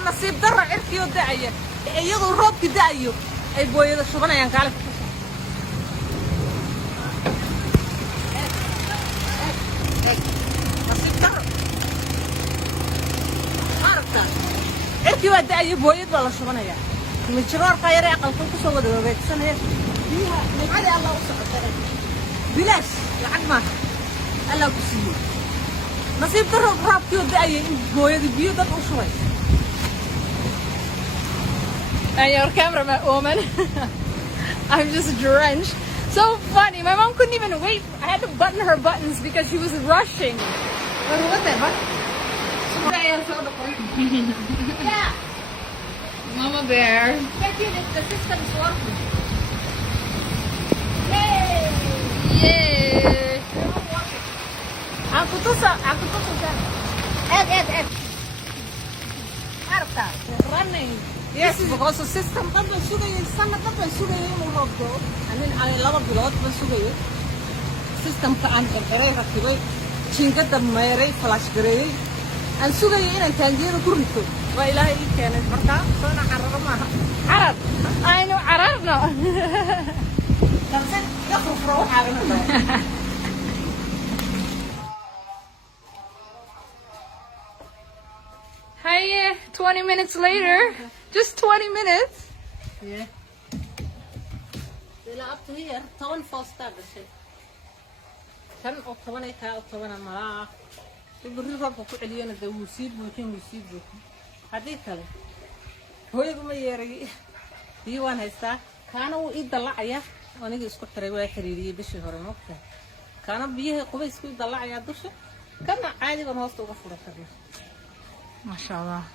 nasiib darro cirkiyo da'aya iyadoo roobki da'ayo ay booyada shubanayaan kaale nasiib darro maaragta cirki waa da'aya booyad baa la shubanayaa mijiroorka yare aqalka ku soo wada wareegsanaya biyaha nimcada allah u socotay bilaash lacag maaha allah ku siiyey nasiib darro roobkiyo da'aya in booyada biyo dad u shubay. And your cameraman woman, I'm just drenched. So funny. My mom couldn't even wait. I had to button her buttons because she was rushing. Yeah. Mama bear. Check in if the system's working. Yay! Aku tuh kan. Ed. Arta, running. Yes, because the system doesn't sugar you. Some doesn't sugar you in Qurbo. I mean, I love a lot of sugar you. System can enter rakibay. Chinga da mayray flash garay. And sugar you in tangier kurito. Wa ilahay keenay marka soo carrada maaha. Arab. I know Arab no. That's it. Yaqfro xaagan. Hi, 20 minutes later. Just 20 minutes. Yeah. Ila up to here, 10 foster gashay. Kan oo 10 ay ka oo 10 ma. Ibri roobka ku celiyana da wuu sii buuxin. Hadii kale. Hooyadu ma yeeray. Diiwaan haysta. Kaana uu ii dalacaya. Aniga isku xiray waa xiriiriyay bishii hore noqday. Kaana biyaha qubays ku dalacaya dusha. Kana caadi baan hoosta uga furay karna. MashaAllah.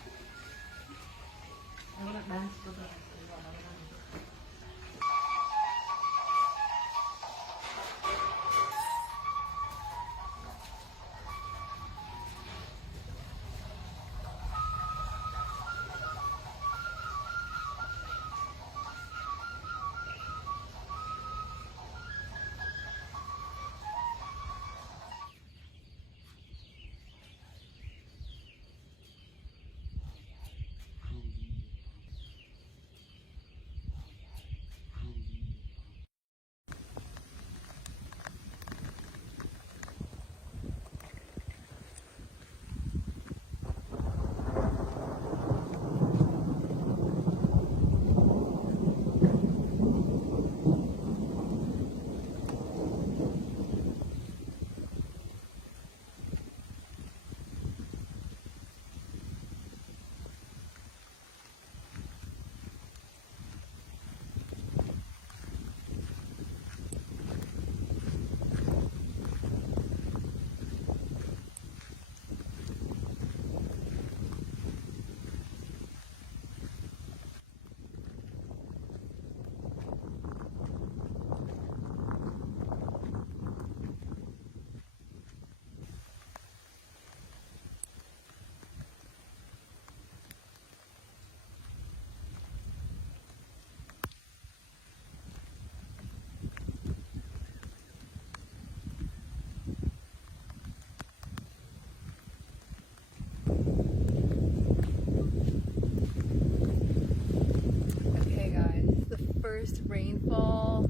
First rainfall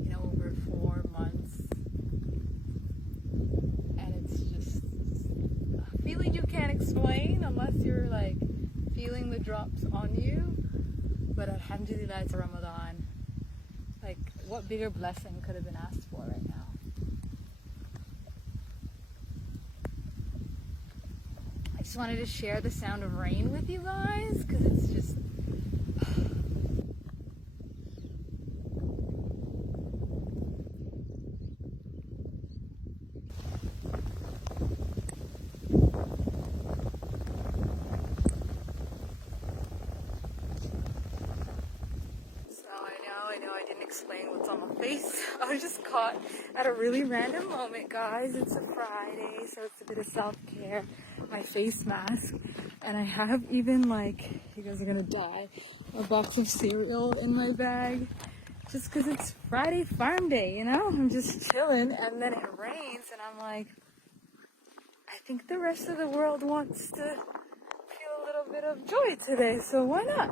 in over 4 months, and it's just a feeling you can't explain unless you're like feeling the drops on you. But alhamdulillah, it's Ramadan. Like, what bigger blessing could have been asked for right now? I just wanted to share the sound of rain with you guys because it's just I didn't explain what's on my face. I was just caught at a really random moment, guys. It's a Friday, so it's a bit of self-care. My face mask, and I have even, like, you guys are gonna die, a box of cereal in my bag, just because it's Friday farm day, you know? I'm just chilling, and then it rains, and I'm like, I think the rest of the world wants to feel a little little bit of joy today, so why not?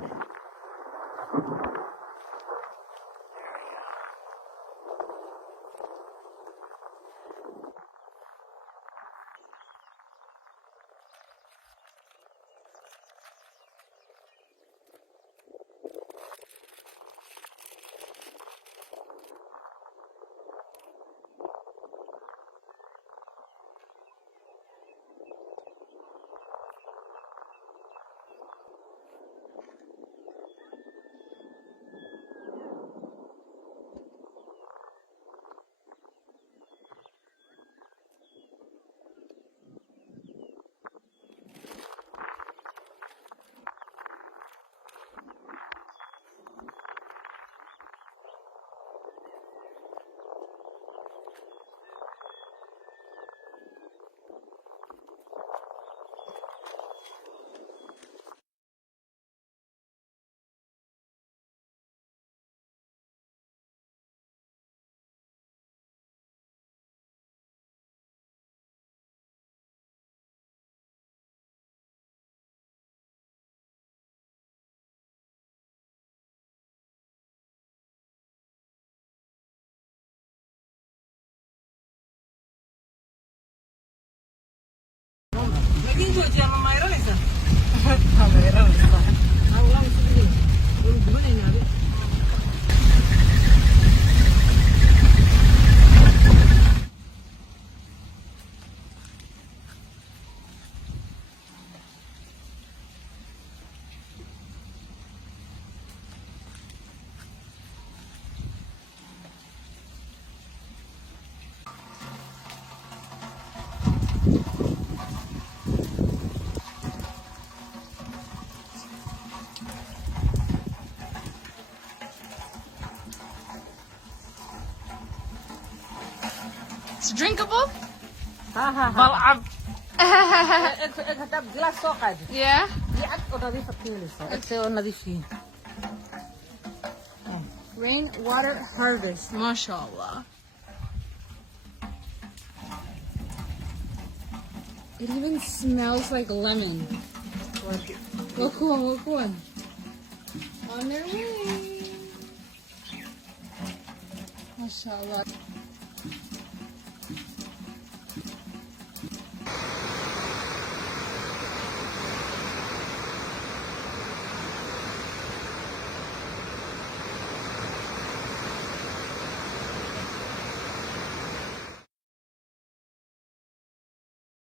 Lagi hujan mayroon isa. Mayroon isa. Ako lang sige. Gimana ini abi? It's drinkable? Balab. Ik heb glas zo gehad. Yeah? Die had ook nadief natuurlijk. Ik zei nadief hier. Rainwater harvest, mashallah. It even smells like lemon. Look one, look one. On their way. Mashallah.